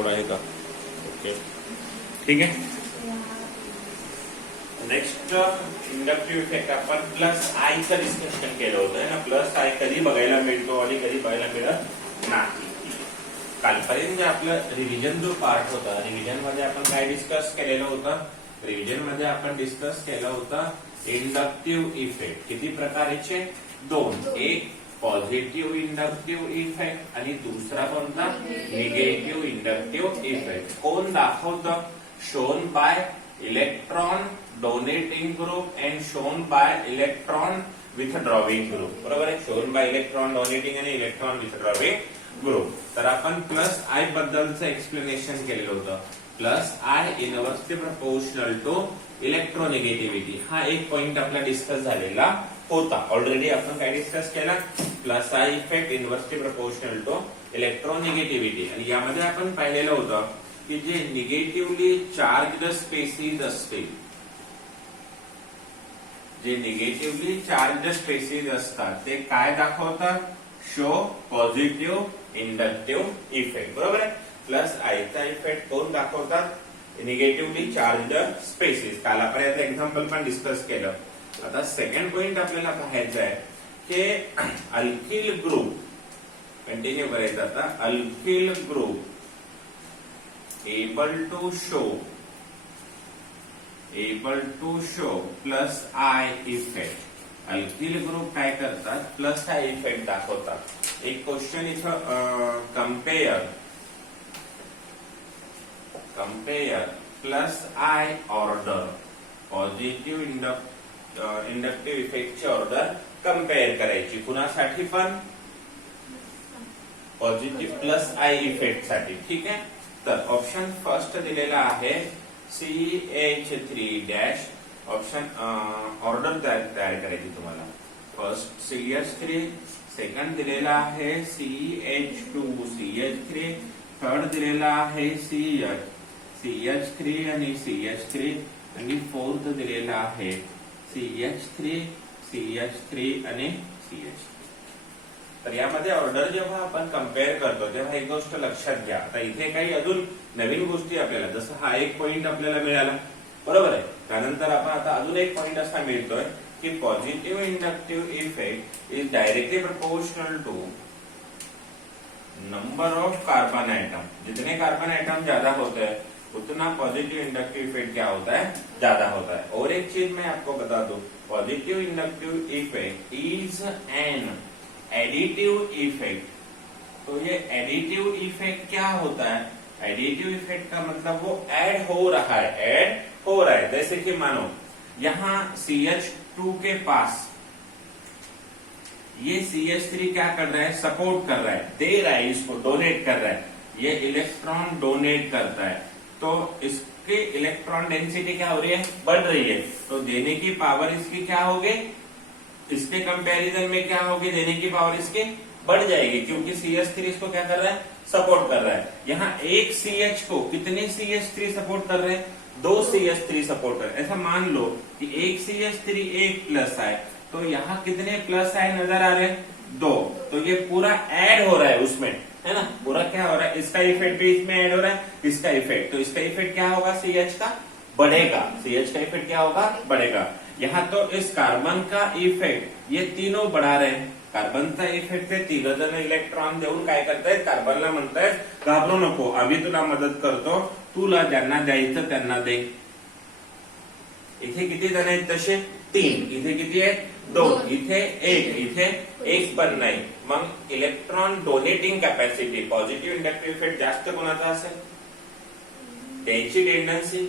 मोड आहे का? ओके, ठीक आहे. नेक्स्ट इंडक्टिव्ह इफेक्ट आपण प्लस आयचं डिस्कशन केलं होतं ना. प्लस आय कधी बघायला मिळतो आणि कधी बघायला मिळत नाही. कालपर्यंत जे आपलं रिव्हिजन जो पार्ट होता, रिव्हिजन मध्ये आपण काय डिस्कस केलेलं होतं? रिव्हिजन मध्ये आपण डिस्कस केलं होतं इंडक्टिव्ह इफेक्ट. किती प्रकारचे? दोन. एक पॉझिटिव्ह इंडक्टिव्ह इफेक्ट आणि दुसरा कोणता? Negative inductive effect. कोण दाखवतं? Shown by electron donating group and shown by electron withdrawing group. बरोबर आहे. शोन बाय इलेक्ट्रॉन डोनेटिंग आणि इलेक्ट्रॉन विथड्रॉविंग ग्रुप. तर आपण प्लस आय बद्दलचं एक्सप्लेनेशन केलेलं होतं. Plus I inversely proportional to electronegativity. हा एक पॉइंट आपला डिस्कस झालेला होता. ऑलरेडी आपण काय डिस्कस केला? Plus I effect inversely proportional to electronegativity. आणि यामध्ये आपण पाहिलेलं होतं की जे निगेटिव्हली चार्जड स्पेसिस असतील, जे निगेटिव्हली चार्जड स्पेसिस असतात ते काय दाखवतात? Show positive inductive effect. बरोबर आहे. प्लस आयचा इफेक्ट कोण दाखवतात? Negatively charged species. काल आपण याचं एक्झाम्पल पण डिस्कस केलं. आता सेकंड पॉइंट आपल्याला पाहायचं आहे की अल्किल ग्रुप, कंटिन्यू करायचं आता. Alkyl group able to show plus I effect. Alkyl group काय करतात? प्लस आय इफेक्ट दाखवतात. एक क्वेश्चन इथं compare plus I order. Positive inductive इफेक्टची ऑर्डर कंपेअर करायची. कुणासाठी पण? पॉझिटिव्ह प्लस आय इफेक्ट साठी. ठीक आहे. तर ऑप्शन फर्स्ट दिलेला आहे CH3 ऑप्शन ऑर्डर तयार करायची तुम्हाला. फर्स्ट CH3, सेकंड दिलेला आहे CH2 CH3, थर्ड दिलेला आहे CH3 आणि CH3 आणि फोर्थ दिलेला आहे CH3 आणि CH3. तर यामध्ये ऑर्डर जेव्हा आपण कम्पेअर करतो तेव्हा एक गोष्ट लक्षात घ्या. आता इथे काही अजून नवीन गोष्टी आपल्याला, जसं हा एक पॉइंट आपल्याला मिळाला, बरोबर आहे. त्यानंतर आपण आता अजून एक पॉइंट असा मिळतोय की positive inductive effect is directly proportional to number of carbon atom. जितने कार्बन आइटम ज्यादा होते हैं उतना पॉजिटिव इंडक्टिव इफेक्ट क्या होता है? ज्यादा होता है. और एक चीज मैं आपको बता दूं, positive inductive effect is an additive effect. तो ये एडिटिव इफेक्ट क्या होता है? एडिटिव इफेक्ट का मतलब वो ऐड हो रहा है. जैसे कि मानो यहाँ CH2 के पास ये CH3 क्या कर रहा है? सपोर्ट कर रहा है, दे रहा है, इसको डोनेट कर रहा है. ये इलेक्ट्रॉन डोनेट करता है तो इसके इलेक्ट्रॉन डेंसिटी क्या हो रही है? बढ़ रही है. तो देने की पावर इसकी क्या होगी? इसके कंपैरिजन में क्या होगी? देने की पावर इसकी बढ़ जाएगी, क्योंकि CH3 इसको क्या कर रहा है? सपोर्ट कर रहा है. यहाँ एक CH को कितने CH3 सपोर्ट कर रहे हैं? 2 CH3 सपोर्ट कर रहे हैं. ऐसा मान लो कि एक CH3 एक प्लस आए, तो यहाँ कितने प्लस आए नजर आ रहे हैं? 2. तो ये पूरा ऐड हो रहा है उसमें, है ना. पूरा क्या हो रहा है? इसका इफेक्ट भी इसमें ऐड हो रहा है, इसका इफेक्ट. तो इसका इफेक्ट क्या होगा? CH का बढ़ेगा. CH का इफेक्ट क्या होगा? बढ़ेगा. यहाँ तो इस कार्बन का इफेक्ट ये तीनों बढ़ा रहे हैं. कार्बनचा इफेक्ट आहे, तिघ जण इलेक्ट्रॉन देऊन काय करतायत? कार्बनला म्हणतायत घाबरू नको, आम्ही तुला मदत करतो, तुला ज्यांना द्यायचं त्यांना दे. इथे किती जण आहेत तसे? 3. इथे किती आहेत? 2. इथे 1. इथे 1 पण नाही. मग electron donating capacity, positive inductive effect जास्त कोणाचा असेल? द्यायची टेंडन्सी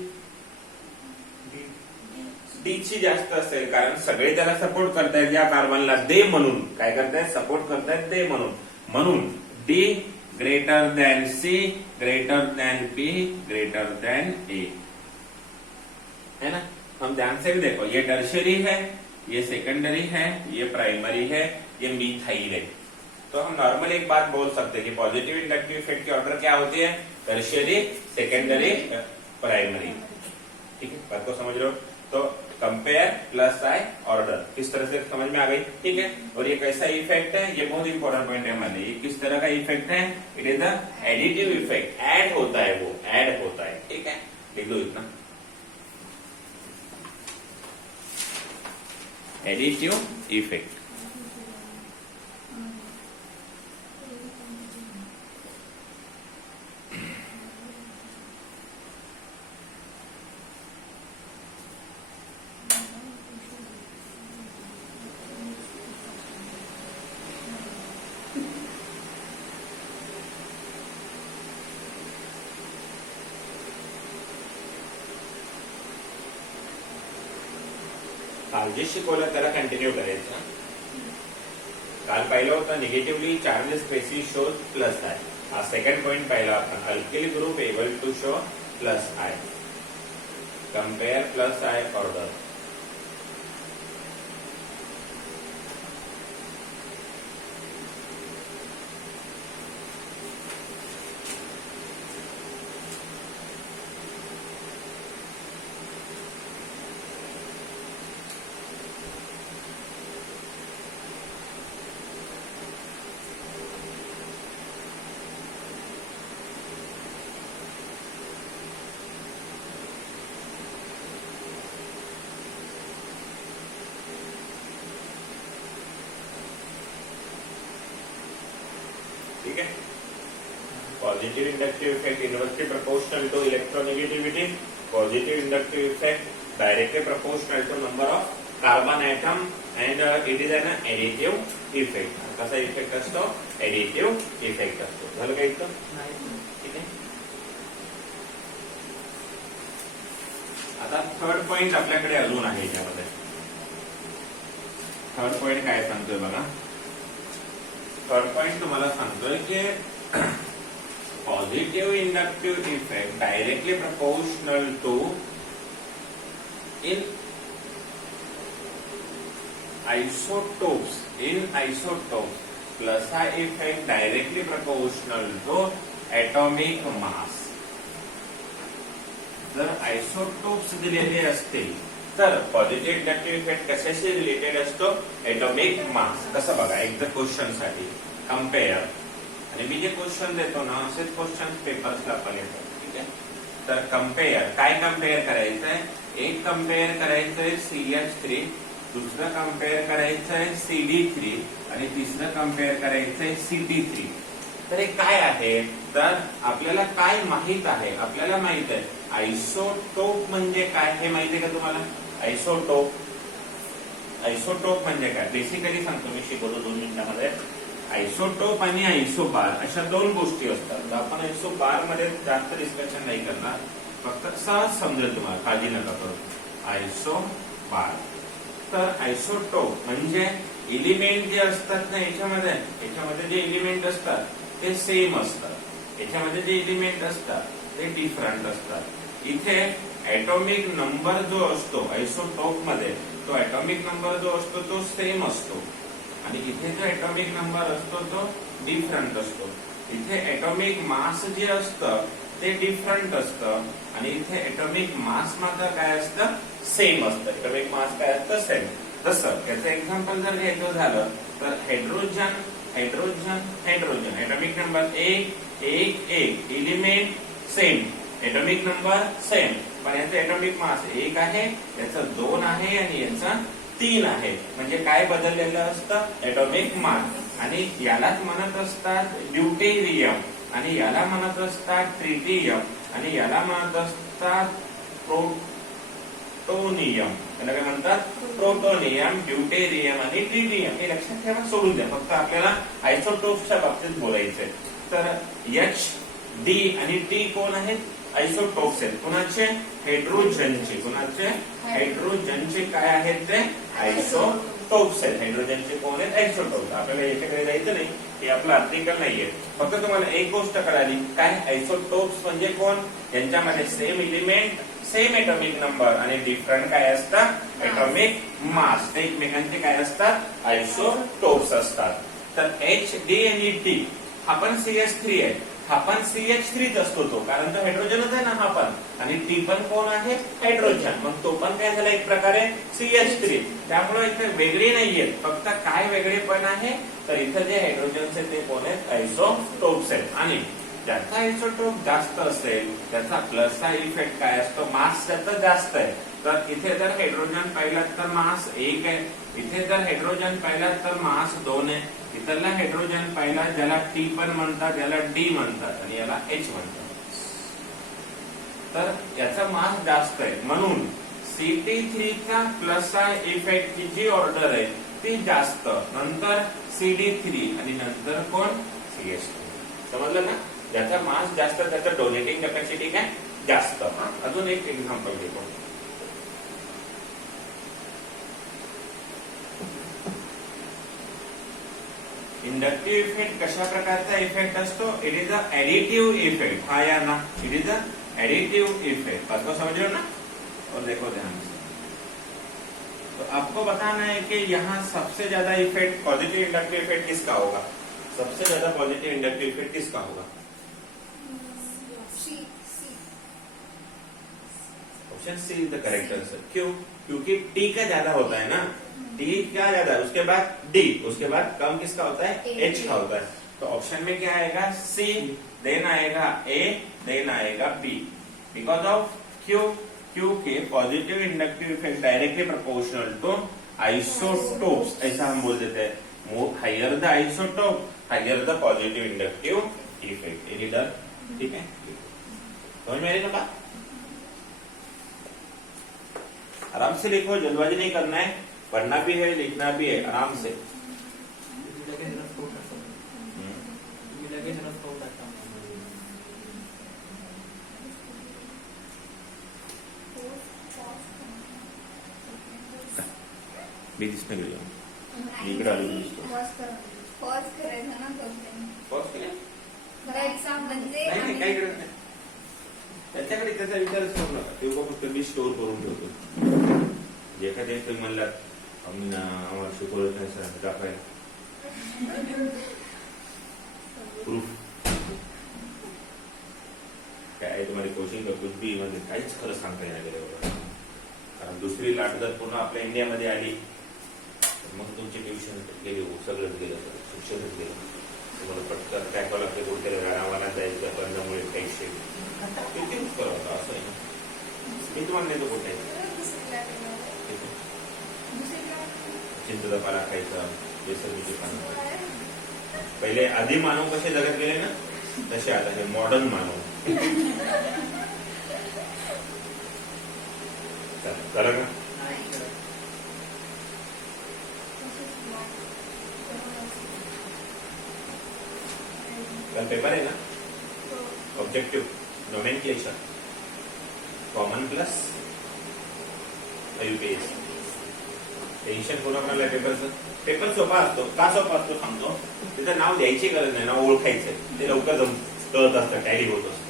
डी ची जास्त असेल, कारण सगळे त्याला सपोर्ट करतायत या कार्बनला दे म्हणून. काय करतायत? सपोर्ट करतायत दे म्हणून. म्हणून D greater than C, greater than P, greater than A, है ना. हम ध्यान से भी देखो, ये टर्शियरी है, ये सेकेंडरी है, ये प्राइमरी है, ये मिथाइल है. तो हम नॉर्मल एक बात बोल सकते हैं कि पॉजिटिव इंडक्टिव इफेक्ट की ऑर्डर क्या होती है? Tertiary, secondary, primary. ठीक है, बात को समझ रहे हो? तो कंपेयर प्लस आई ऑर्डर किस तरह से समझ में आ गई. ठीक है. और ये कैसा इफेक्ट है? ये बहुत इंपॉर्टेंट पॉइंट है हमारे लिए. ये किस तरह का इफेक्ट है? It is the additive effect. Add add होता है, वो ऐड होता है, ठीक है, लिख दो इतना। एडिटिव इफेक्ट, काल जे शिकवलं त्याला कंटिन्यू करायचं। काल पाहिलं होतं negatively charge species shows plus I, हा सेकंड पॉइंट पाहिला आपण। Alkyl group able to show plus I, compare plus I order. ठीक है, positive inductive effect inversely proportional to electronegativity, positive inductive effect directly proportional to number of carbon atom and it is an additive effect. कसा effect असतो? Additive effect असतो। झालं का इथं? ठीक आहे, आता थर्ड पॉइंट आपल्याकडे अजून आहे याच्यामध्ये। थर्ड पॉइंट काय सांगतोय बघा, थर्ड पॉइंट तुम्हाला सांगतोय की positive inductive effect directly proportional to in isotopes, plus हा effect directly proportional to atomic mass. जर आइसोटोप्स दिलेले असतील तर पॉझिटिव्ह इंडक्टिव्ह इफेक्ट कशाशी रिलेटेड असतो? Atomic mass. कसं बघा, एकदा क्वेश्चन साठी कम्पेअर, आणि मी जे क्वेश्चन देतो ना असेच क्वेश्चन पेपर्सला पण येतात, ठीक आहे। तर कम्पेअर, काय कम्पेअर करायचंय? एक कम्पेअर करायचंय CH3, दुसरं कम्पेअर करायचंय CD3 आणि तिसरं कम्पेअर करायचंय CT3। तर हे काय आहे? तर आपल्याला काय माहित आहे? आपल्याला माहित आहे आइसोटोप म्हणजे काय, हे माहिती आहे का तुम्हाला? आइसोटोप, आइसोटोप म्हणजे काय बेसिकली सांगतो मी, शिकवतो 2 मिनिटांमध्ये। आइसोटोप आणि आइसोबार अशा दोन गोष्टी असतात। आपण आइसोबार मध्ये जास्त डिस्कशन नाही करणार, फक्त सहज समजेल तुम्हाला, काळजी नका करू। आइसोबार, तर आइसोटोप म्हणजे एलिमेंट जे असतात ना याच्यामध्ये जे एलिमेंट असतात ते सेम असतात, याच्यामध्ये जे एलिमेंट असतात ते डिफरंट असतात। इथे ऍटॉमिक नंबर जो असतो आइसोटोप मध्ये, तो ऍटॉमिक नंबर जो असतो तो सेम असतो, आणि इथे जो ऍटॉमिक नंबर असतो तो डिफरंट असतो। इथे ऍटॉमिक मास जे असतं ते डिफरंट असतं, आणि इथे ऍटॉमिक मास मात्र काय असतं? सेम असतं। ऍटॉमिक मास काय असतं? सेम। तसं याचं एक्झाम्पल जर घ्यायचं झालं तर hydrogen, atomic number 1 element same, atomic number same, पण याचं ऍटॉमिक मास 1 आहे, याचं 2 आहे आणि याचं 3 आहे। म्हणजे काय बदललेलं असतं? Atomic mass. आणि यालाच म्हणत असतात ड्यूटेरियम, आणि याला म्हणत असतात ट्रिटियम, आणि याला म्हणत असतात प्रोटोनियम। त्याला काय म्हणतात? प्रोटोनियम, ड्यूटेरियम आणि ट्रिटियम। हे लक्षात ठेवा, सोडून द्या, फक्त आपल्याला आइसोटोप्सच्या बाबतीत बोलायचंय। तर H, D आणि T कोण आहेत? आइसोटोप्स आहेत। कोणाचे? हायड्रोजनचे। कोणाचे? हायड्रोजनचे काय आहेत ते? आइसोटोप्स आहेत। हायड्रोजनचे कोण आहेत? आइसोटोप्स। आपल्याला याच्याकडे जायचं नाही, हे आपलं आर्टिकल नाहीये, फक्त तुम्हाला एक गोष्ट कळाली काय? आइसोटोप्स म्हणजे कोण? यांच्यामध्ये same element, same atomic number आणि डिफरंट काय असतात? Atomic mass. ते एकमेकांचे काय असतात? आइसोटोप्स असतात। तर H, D आणि T, हा पण CH3 आहे, हा पण CH3च असतो तो, कारण तो हायड्रोजनच आहे ना हा पण, आणि T पण कोण आहे? हायड्रोजन, मग तो पण काय झाला एक प्रकारे CH3। त्यामुळे इथे वेगळे नाहीये, फक्त काय वेगळेपण आहे? तर इथं जे हायड्रोजनचे ते कोण आहेत? आइसोटोप्स आहेत। आणि ज्याचा आयसोटोप जास्त असेल त्याचा प्लसचा इफेक्ट काय असतो, मास त्याचा जास्त आहे. तर इथे जर हायड्रोजन पाहिलात तर मास 1 आहे, इथे जर हायड्रोजन पाहिलात तर मास 2 आहे. इथला हायड्रोजन पाहिला ज्याला टी पण म्हणतात, याला डी म्हणतात आणि याला एच म्हणतात. तर याचा मास जास्त आहे म्हणून CT3 चा प्लसचा इफेक्ट ची जी ऑर्डर आहे ती जास्त, नंतर CD3 आणि नंतर कोण CS2. समजलं ना? ज्याचा मास जास्त त्याचा डोनेटिंग कॅपॅसिटी काय जास्त. अजून एक एक्झाम्पल देतो. इंडक्टिव्ह इफेक्ट कशा प्रकारचा इफेक्ट असतो? It is a additive effect. हा या ना, it is a additive effect. बात को समझ रहे हो ना? और देखो ध्यान से, तो आपको बताना है कि यहाँ सबसे ज्यादा इफेक्ट पॉजिटिव इंडक्टिव इफेक्ट किसका होगा? सबसे ज्यादा पॉजिटिव इंडक्टिव इफेक्ट किसका होगा? Option C is the correct answer. क्यों? क्योंकि टी का ज्यादा होता है ना, टी क्या ज्यादा है, उसके बाद डी, उसके बाद कम किसका होता है? एच का होता है. तो ऑप्शन में क्या आएगा? सी, देन आएगा ए, देन आएगा बी. बिकॉज ऑफ क्यों? क्योंकि positive inductive effect directly proportional to isotopes, ऐसा हम बोल देते हैं. Higher the isotope, higher the positive inductive effect. Any done? ठीक है, समझ में आ रही ना बात? आराम से लिखो, जल्दबाजी नहीं करना है, पढ़ना भी है लिखना भी है, आराम से. बीच इसमें ले जाओ, इकडे आलो पॉज करायचं ना तोपर्यंत. पॉज केलं एक्झाम म्हणजे नाही, काही करत नाही. त्याच्याकडे त्याचा विचारच करू नका. तेव्हा फक्त मी स्टोर करून ठेवतो. एखाद्या तुम्ही म्हणलात आम्हाला शिकवलं नाही सर दाखवायला प्रूफ काय, तुम्हाला कोचिंग का कुछ भी म्हणजे काहीच खरं सांगता येणार गेलं. कारण दुसरी लाट जर पुन्हा आपल्या इंडियामध्ये आली तर मग तुमचे ट्युशन गेले, सगळंच गेलं, शिक्षणच गेलं. तुम्हाला पटकन टाकावं लागते, कुठेतरी गावाला जायचं, बंदामुळे पैसे किती करावं होतं. असं आहे. मी तुम्हाला नेतो कुठे चिंतेचा पाला खायचा, बेसरबीची पानं. पहिले आधी मानव कसे जगत गेले ना, तसे आता हे मॉडर्न मानव. झालं का? कल पेपर है ना, objective, nomenclature, common plus UPSC. Tension कोणाला पेपरचं? पेपर सोपा असतो. का सोपा असतो सांगतो. त्याचं नाव द्यायची गरज नाही, नाव ओळखायचंय, ते लवकर कळत असतं, टॅली होत असतं.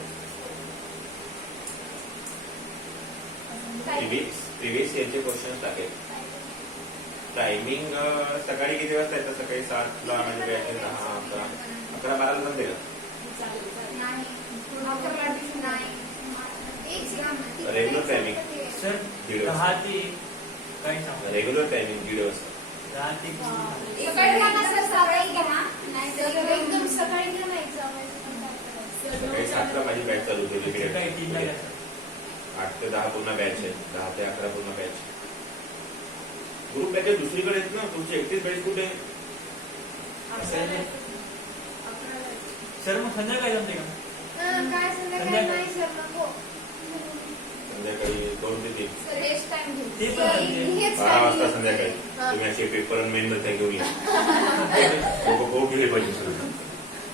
प्रिव्हियस इयरचे क्वेश्चन टाकेल. टायमिंग सकाळी किती वाजता येतं? सकाळी 7ला म्हणजे बॅच आहे, 10, 11, 12ला जमते का? रेग्युलर टायमिंग सर 10 ते काय सांगू, रेग्युलर टायमिंग 1:30 वाजता. 10 ते सकाळी घ्या ना सर, सकाळी घ्या ना, नाही एकदम सकाळी घ्या ना एक्झाम. सकाळी 7ला माझी बॅच चालू होते. सकाळी 3 ला 8 ते 10 पूर्ण बॅच आहे, 10 ते 11 पूर्ण बॅच. ग्रुप बॅचेस दुसरीकडे आहेत ना, तुमची एकटीच बॅच कुठे आहे? सर मग संध्याकाळी जमते का? काय संध्याकाळी नाही सर, नको. संध्याकाळी 2 ते 3 हेच टाइम घेऊ. ते पण चालते. 12 वाजता संध्याकाळी तुम्ही असे पेपर मेनमध्ये घेऊन या. लोक गेले पाहिजे.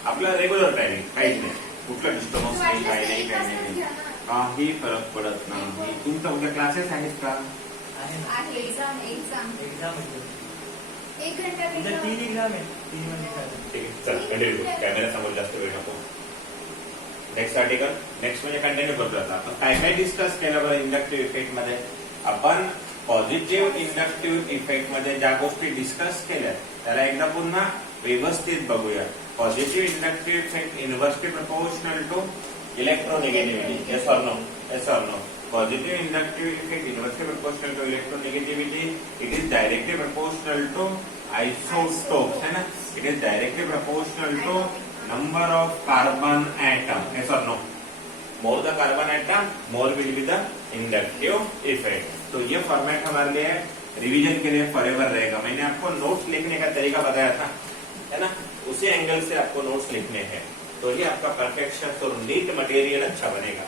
आपला रेग्युलर टायमिंग काहीच नाही, कुठला डिस्टर्बन्स नाही, काही नाही, काही नाही, काही फरक पडत नाही. तुमचा उद्या क्लासेस आहेत का? आहे एक्झाम. एक्झाम 1 घंटा 3 एक्झाम आहे. 3 म्हणजे काय? ठीक आहे, चल कंटिन्यू. कॅमेरा समोर जास्त वेळ नको. Next article. नेक्स्ट म्हणजे कंटिन्यू करतो. आता आपण काय काय डिस्कस केलं बरं इंडक्टिव्ह इफेक्ट मध्ये? आपण पॉझिटिव्ह इंडक्टिव्ह इफेक्ट मध्ये ज्या गोष्टी डिस्कस केल्या त्याला एकदा पुन्हा व्यवस्थित बघूया. Positive inductive effect inversely proportional to electronegativity. Yes or no? Yes or no? Positive inductive effect inversely proportional to electronegativity. It is directly proportional to isotopes, है ना? It is directly proportional to number of carbon atom, yes or no? More the carbon atom, more will be the inductive effect. तो ये format हमारे लिए revision के लिए forever रहेगा। मैंने आपको notes लिखने का तरीका बताया था, है ना? उसी एंगल से आपको नोट्स लिखने हैं, तो ये आपका परफेक्शन और नीट मटेरियल अच्छा बनेगा।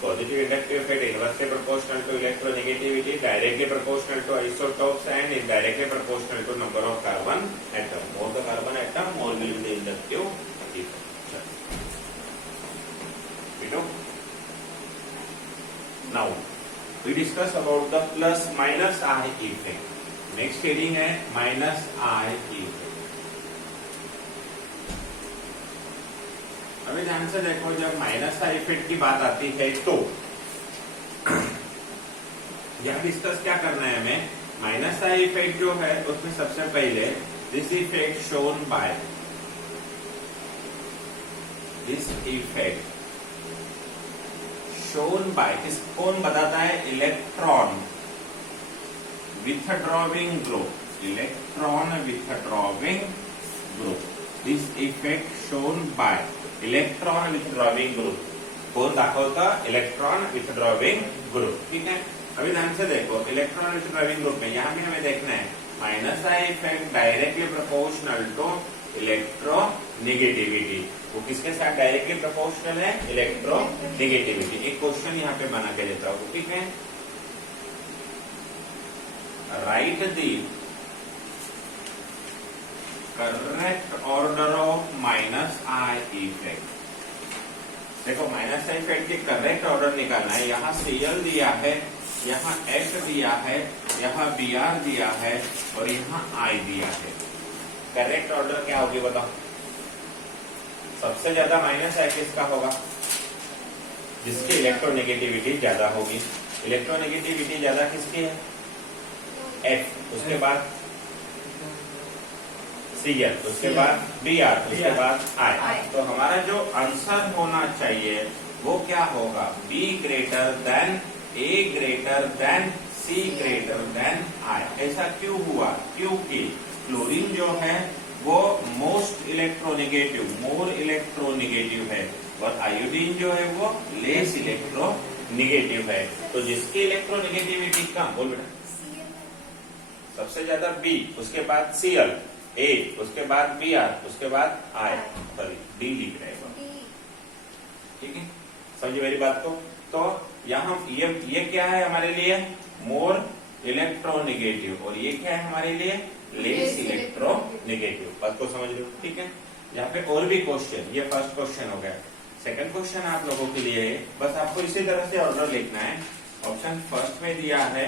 Positive inductive effect inversely proportional to electronegativity, directly proportional to isotopes, and indirectly proportional to number of carbon atom. More the carbon atom, more will be the inductive effect. We know. Now we discuss about the plus minus I effect. Next heading है minus I effect. अभी ध्यान से देखो, जब minus I effect की बात आती है तो यह डिस्कस क्या करना है हमें। माइनस आई इफेक्ट जो है उसमें सबसे पहले this effect shown by, this effect shown by, किस कौन बताता है? Electron withdrawing group, electron withdrawing group. This effect shown by electron withdrawing group. कौन दाखवता? Electron withdrawing group. ठीक है, अभी ध्यान से देखो, इलेक्ट्रॉन विथड्रॉविंग ग्रुप में यहाँ भी हमें देखना है minus I effect directly proportional to electronegativity. वो किसके साथ डायरेक्टली प्रोपोर्शनल है? इलेक्ट्रोनेगेटिविटी। एक क्वेश्चन यहाँ पे बना के देता हूँ, ठीक है? Write the correct order of minus I effect. देखो, माइनस आई इफेक्ट की करेक्ट ऑर्डर निकालना है। यहाँ Cl दिया है, यहाँ H दिया है, यहाँ Br दिया है और यहाँ I दिया है। करेक्ट ऑर्डर क्या होगी बताओ? सबसे ज्यादा माइनस आई किसका होगा? जिसकी इलेक्ट्रोनेगेटिविटी ज्यादा होगी। इलेक्ट्रोनेगेटिविटी ज्यादा किसकी है? F, उसके बाद Cl, उसके बाद Br, उसके बाद I। तो हमारा जो आंसर होना चाहिए वो क्या होगा? B greater than A greater than C greater than I। ऐसा क्यों हुआ? क्योंकि क्लोरीन जो है वो मोस्ट इलेक्ट्रोनेगेटिव, मोर इलेक्ट्रोनेगेटिव है, और आयोडीन जो है वो लेस इलेक्ट्रोनेगेटिव है। तो जिसकी इलेक्ट्रोनेगेटिविटी कम, बोल बेटा, सबसे ज्यादा B, उसके बाद Cl, A, उसके बाद Br, उसके बाद I, सॉरी D लिख रहे हैं। ठीक है, समझिए मेरी बात को। तो यहाँ ये क्या है हमारे लिए? मोर इलेक्ट्रोनेगेटिव, और ये क्या है हमारे लिए? लेस इलेक्ट्रोनेगेटिव। बात को समझ रहे हो? ठीक है, यहाँ पे और भी क्वेश्चन, ये फर्स्ट क्वेश्चन हो गया। सेकंड क्वेश्चन आप लोगों के लिए है, बस आपको इसी तरह से ऑर्डर लिखना है। ऑप्शन फर्स्ट में दिया है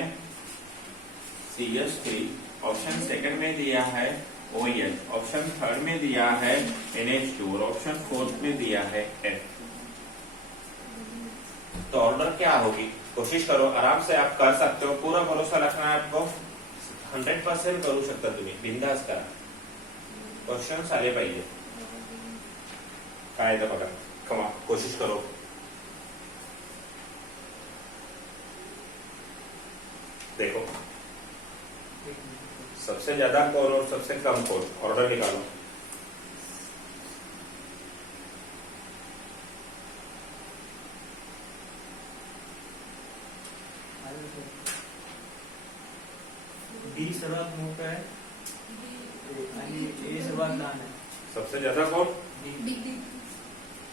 CH3, ऑप्शन सेकंड में दिया है OH, ऑप्शन थर्ड में दिया है NH2 और ऑप्शन फोर्थ में दिया है F। तो ऑर्डर क्या होगी? कोशिश करो, आराम से आप कर सकते हो, पूरा भरोसा रखना है आपको। 100% करू शकता तुम्ही, बिंदास करा। क्वेश्चन आले पाहिजे, काय बघा, कमा कोशिश करो। देखो, सबसे ज्यादा कौन और सबसे कम कौन, ऑर्डर निकालो। बी सर्वात मोठा आहे आणि ए सर्वात लहान आहे। सबसे ज्यादा कौन?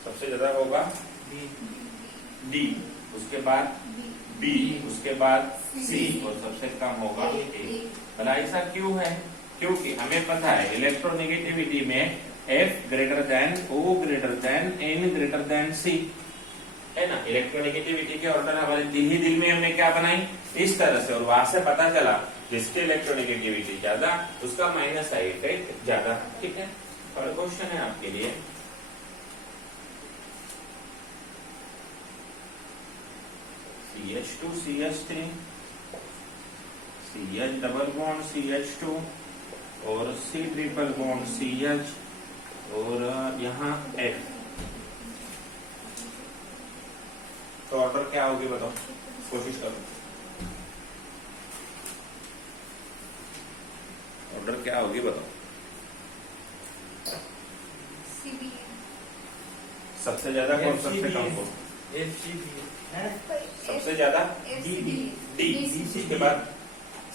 सबसे ज्यादा होगा डी, उसके बाद बी, उसके बाद सी, और सबसे कम होगा ए। भला ऐसा क्यों है? क्योंकि हमें पता है इलेक्ट्रोनेगेटिविटी में F greater than O greater than N greater than C, है ना? इलेक्ट्रोनेगेटिविटी के ऑर्डर हमारे दिल में हमने क्या बनाई? इस तरह से, और वहां से पता चला जिसकी इलेक्ट्रोनेगेटिविटी ज्यादा उसका माइनस आई इफेक्ट ज्यादा। ठीक है, और क्वेश्चन है आपके लिए, CH2 CH3 CH double bond CH2 और C ट्रिपल बॉन्ड CH और यहाँ F। तो ऑर्डर क्या होगी बताओ, कोशिश करो। ऑर्डर क्या होगी बताओ। सबसे ज्यादा कौन, सबसे कम कौन? FCB है सबसे ज्यादा FCD, डी, उसके बाद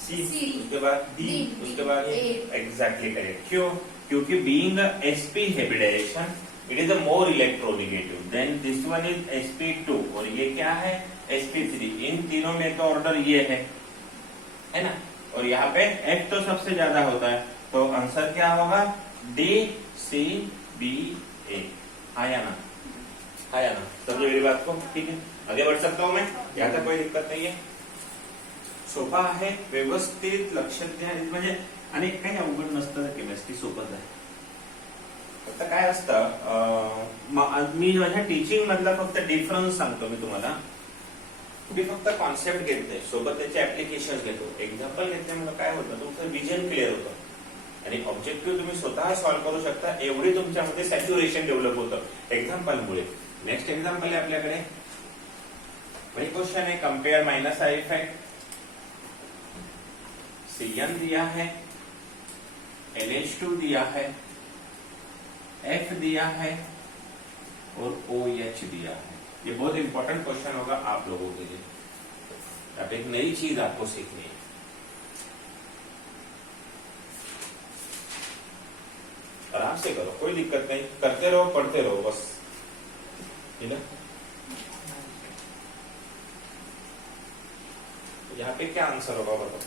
C, उसके बाद D, उसके बाद A. Exactly correct. क्यों? क्योंकि being sp hybridization it is a more electronegative than this one is sp2 और ये क्या है sp3। इन तीनों में तो ऑर्डर ये है ना, और यहाँ पे F तो सबसे ज्यादा होता है, तो आंसर क्या होगा? D C B A। हाँ या ना? हाँ या ना? समझो मेरी बात को? ठीक है, आगे बढ़ सकता हूँ मैं, यहाँ तक कोई दिक्कत नहीं है। सोपा आहे, व्यवस्थित लक्षात घ्या, म्हणजे आणि काही अवघड नसतं, केमिस्ट्री सोपच आहे। फक्त काय असतं, मी माझ्या टीचिंग मधला फक्त डिफरन्स सांगतो मी तुम्हाला। मी फक्त कॉन्सेप्ट घेते, सोबत त्याचे ऍप्लिकेशन घेतो। एक्झाम्पल घेतल्यामुळे काय होतं, तुमचं विजन क्लिअर होतं आणि ऑब्जेक्टिव्ह तुम्ही स्वतः सॉल्व्ह करू शकता, एवढी तुमच्यामध्ये सॅच्युरेशन डेव्हलप होतं एक्झाम्पलमुळे। नेक्स्ट एक्झाम्पल आहे आपल्याकडे, वही क्वेश्चन है, compare minus I effect. CN दिया है, NH2 दिया है, F दिया है और OH दिया है। ये बहुत इंपॉर्टेंट क्वेश्चन होगा आप लोगों के लिए। अब एक नई चीज आपको सीखनी है। आराम से करो, कोई दिक्कत नहीं, करते रहो, पढ़ते रहो बस, ठीक है। यहाँ पे क्या आंसर होगा बताओ?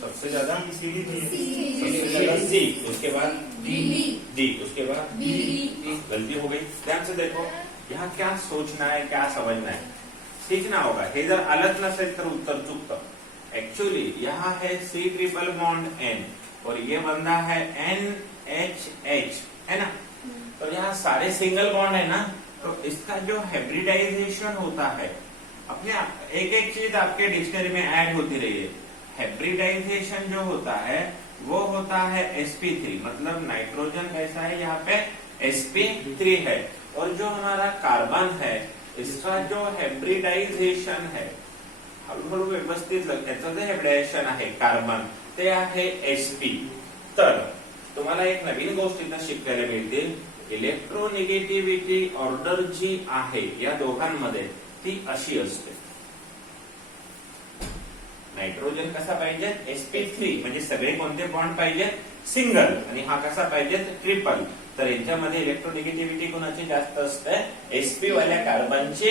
सबसे ज्यादा CD सबसे ज्यादा C, उसके बाद D, उसके बाद B। गलती हो गई। ध्यान से देखो, यहाँ क्या सोचना है, क्या समझना है, सीखना होगा। हे जर आलत नसेल तर उत्तर चुकतं। एक्चुअली यहाँ है C ट्रिपल बॉन्ड N और ये बंदा है NHH, है ना। तो यहाँ सारे सिंगल बॉन्ड है ना, तो इसका जो हाइब्रिडाइजेशन होता है, अपने एक एक चीज आपके डिक्शनरी में ऐड होती रही है। हाइब्रिडाइजेशन जो होता है वो होता है sp3, मतलब नाइट्रोजन कैसा है यहाँ पे sp3 है, और जो हमारा कार्बन है इसका जो हाइब्रिडाइजेशन है, हळूहळू व्यवस्थित याचं जे हायब्रिडायझेशन आहे कार्बन ते आहे sp। तर तुम्हाला एक नवीन गोष्ट इथं शिकायला मिळतील, इलेक्ट्रोनिगेटिव्हिटी ऑर्डर जी आहे या दोघांमध्ये ती अशी असते। नायट्रोजन कसा पाहिजे sp3, म्हणजे सगळे कोणते बॉन्ड पाहिजे सिंगल, आणि हा कसा पाहिजे ट्रिपल। तर यांच्यामध्ये इलेक्ट्रोनिगेटिव्हिटी कोणाची जास्त असते? sp वाल्या कार्बनची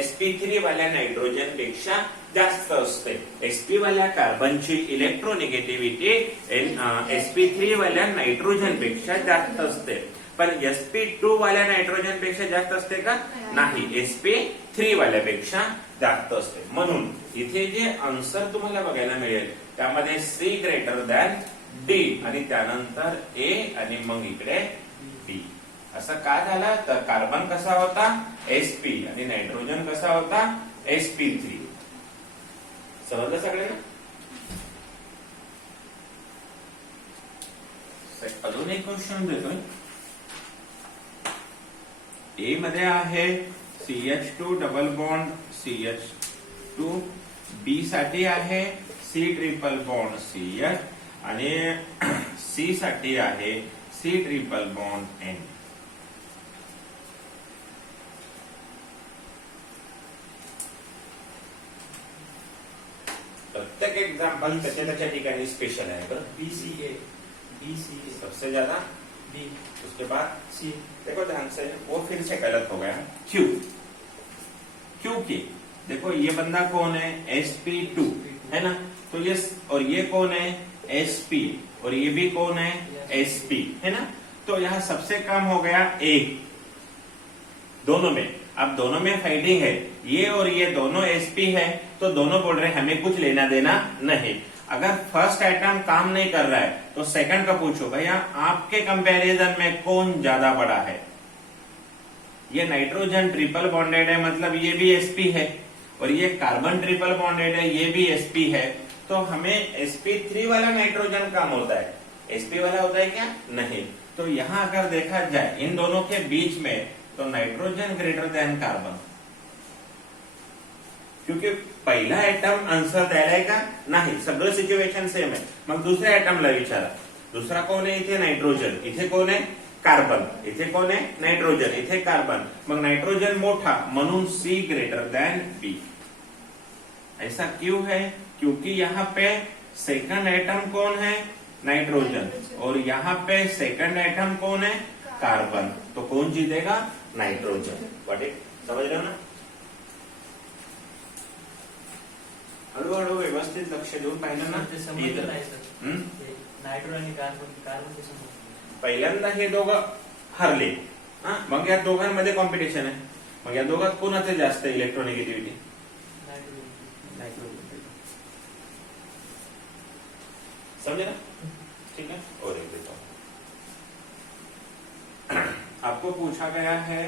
sp3 वाल्या नायट्रोजन पेक्षा जास्त असते। sp वाल्या कार्बनची इलेक्ट्रोनिगेटिव्हिटी sp3 वाल्या नायट्रोजन पेक्षा जास्त असते, पण sp2 वाल्या नायट्रोजन पेक्षा जास्त असते का? नाही, sp3 वाल्यापेक्षा जास्त असते। म्हणून इथे जे आन्सर तुम्हाला बघायला मिळेल त्यामध्ये C ग्रेटर दॅन D आणि त्यानंतर A आणि मग इकडे B। असं का झालं, तर कार्बन कसा होता sp आणि नायट्रोजन कसा होता sp3। समजलं सगळ्यांना? अजून एक क्वेश्चन देतोय। ए मध्ये आहे CH2 डबल बॉन्ड CH2, बी साठी आहे C ट्रिपल बॉन्ड CH आणि C साठी आहे C ट्रिपल बॉन्ड N। प्रत्येक एग्जाम्पल त्याच्या ठिकाणी स्पेशल है। BCA सबसे ज्यादा B, उसके बाद C। देखो ध्यान से, वो फिर से गलत हो गया। क्यों? क्योंकि देखो ये बंदा कौन है sp2, है ना, तो ये और ये कौन है sp और ये भी कौन है sp, है ना। तो यहाँ सबसे कम हो गया एक दोनों में। अब दोनों में फाइटिंग है, ये और ये दोनों sp है, तो दोनों बोल रहे हैं हमें कुछ लेना देना नहीं। अगर फर्स्ट आइटम काम नहीं कर रहा है तो सेकंड का पूछो, भैया आपके कंपैरिजन में कौन ज्यादा बड़ा है? ये नाइट्रोजन ट्रिपल बॉन्डेड है, मतलब ये भी sp है, और ये कार्बन ट्रिपल बॉन्डेड है, ये भी sp है, तो हमें sp3 वाला नाइट्रोजन काम होता है, sp वाला होता है क्या? नहीं। तो यहाँ अगर देखा जाए इन दोनों के बीच में, तो नाइट्रोजन ग्रेटर देन कार्बन, क्योंकि पहिला आयटम आन्सर द्यायला का नाही, सगळं सिच्युएशन सेम आहे। मग दुसऱ्या आयटमला विचारा, दुसरा कोण आहे इथे नायट्रोजन, इथे कोण आहे कार्बन, इथे कोण आहे नायट्रोजन, इथे कार्बन, मग नायट्रोजन मोठा म्हणून C ग्रेटर देन B। ऐसा क्यों है? क्योंकि यहाँ पे सेकंड एटम कौन है नाइट्रोजन और यहाँ पे सेकंड एटम कौन है कार्बन, तो कौन जीतेगा नाइट्रोजन। बट समझ रहे हो ना? हळूहळू व्यवस्थित लक्ष देऊन पाहिलं ना? ते समजलं नाही सर. ते नायट्रोजन आणि कार्बन ते समजलं. पहिल्यांदा हे दोघं हरले, मग या दोघांमध्ये कॉम्पिटिशन आहे, मग या दोघात कोणाचे जास्त इलेक्ट्रोनिगेटिव्हिटी? नायट्रोजन। समझे ना? ठीक है। और एक देता हूं, आपको पूछा गया है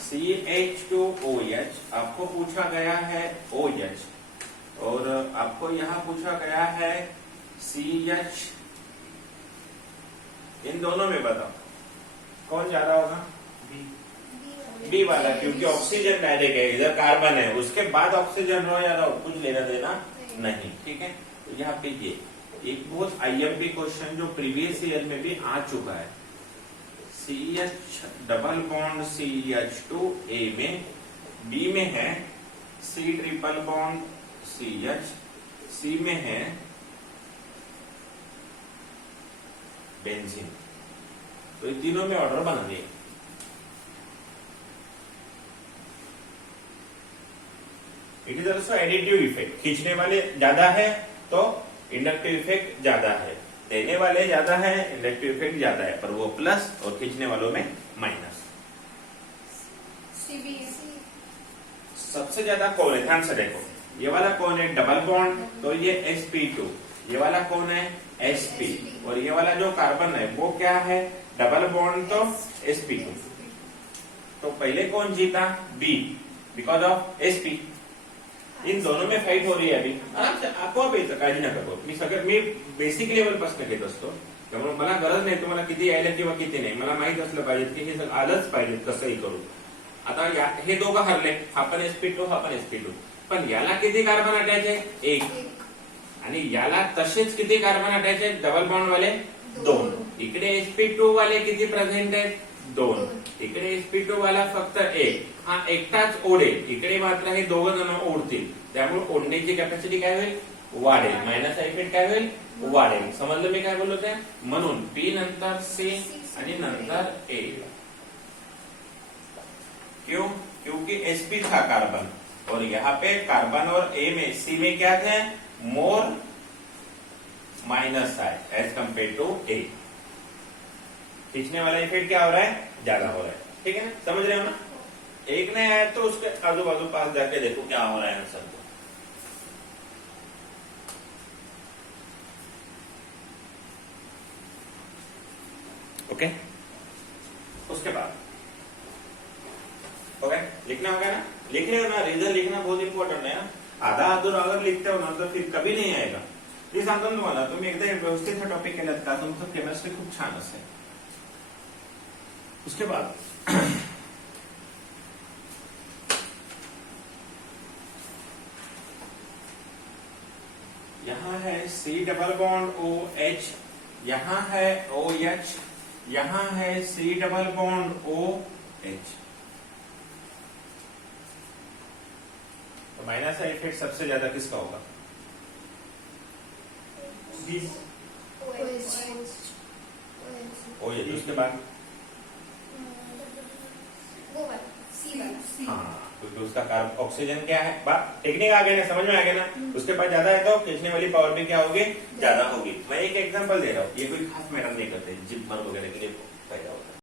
CH2OH, आपको पूछा गया है OH, और आपको यहां पूछा गया है CH। इन दोनों में बताओ कौन ज्यादा होगा? बी वाला, क्योंकि ऑक्सीजन डायरेक्ट है, इधर कार्बन है, उसके बाद ऑक्सीजन हो या ना हो, कुछ लेना देना नहीं। ठीक है, तो यहाँ पे ये एक बहुत IMP क्वेश्चन जो प्रीवियस ईयर में भी आ चुका है, CH double bond CH2 A में, B में है C triple bond CH, C में है बेंजीन। तो इन तीनों में ऑर्डर बना दिए। It is also additive effect, खींचने वाले ज्यादा है तो इंडक्टिव इफेक्ट ज्यादा है, देने वाले ज्यादा है इंडक्टिव इफेक्ट ज्यादा है, पर वो प्लस और खींचने वालों में माइनस। सबसे ज्यादा कौन है? ध्यान से देखो, ये वाला कौन है डबल बॉन्ड, तो ये sp2, ये वाला कौन है sp, और ये वाला जो कार्बन है वो क्या है डबल बॉन्ड, तो sp2। तो पहले कौन जीता? B, because of sp। In दोनों में फाईट हो रही आहे अभी, आरामसे आपोआप येतं, काळजी नका करू। मी बेसिक लेवल पासून घेत असतो, त्यामुळे मला गरज नाही तुम्हाला किती यायला किंवा किती नाही, मला माहित असलं पाहिजे की हे सगळं आलंच पाहिजे कसंही करू। आता हे दोघं हरले, हा पण sp2 हा पण sp2, पण याला किती कार्बन अटॅच आहे? एक, आणि याला तसेच किती कार्बन अटॅच आहे डबल बॉन्ड वाले? दोन। इकडे sp2 वाले किती प्रेझेंट आहेत? दोन। इकडे sp2 वाला फक्त एक, हा एकटाच ओढेल, इकडे मात्र हे दोघं जण ओढतील, त्यामुळे ओढण्याची कॅपॅसिटी काय होईल? वाढेल। मायनस इफेक्ट काय होईल? वाढेल। समजलं मी काय बोलत आहे? म्हणून P नंतर C आणि नंतर A। क्यों? क्योंकि sp था कार्बन, और यहाँ पे कार्बन और A में C में क्या थे? मोर माइनस है एज कंपेयर टू A। खींचने वाला इफेक्ट क्या हो रहा है? ज्यादा हो रहा है। ठीक है ना? समझ रहे हो ना? एक नहीं आया तो उसके आजू बाजू पास जाके देखो क्या हो रहा है आंसर को। ओके, उसके बाद ओके लिखना होगा ना? लिख रहे हो ना? रीजन लिखना बहुत इंपॉर्टंट है ना? आधा अधूरा अगर लिखते हो ना तो फिर कभी नहीं आएगा। मी सांगतो ना तुम्हाला, तुम्ही एकदा व्यवस्थित हा टॉपिक केलात का तुमचं केमिस्ट्री खूप छान असेल। उसके बाद यहां है C डबल बॉन्ड OH, यहां है OH, यहां है C डबल बॉन्ड OH। तो माइनस का इफेक्ट सबसे ज्यादा किसका होगा? OH। उसके बाद हाँ, क्योंकि उसका कार्ब ऑक्सीजन क्या है, बात टेक्निक आ गया ना, समझ में आ गया ना? उसके पास ज्यादा है तो खींचने वाली पावर भी क्या होगी? ज्यादा होगी। मैं एक एग्जांपल दे रहा हूँ, ये कोई खास मैटर नहीं करते, जिप भर वगैरह के लिए पैदा होता है।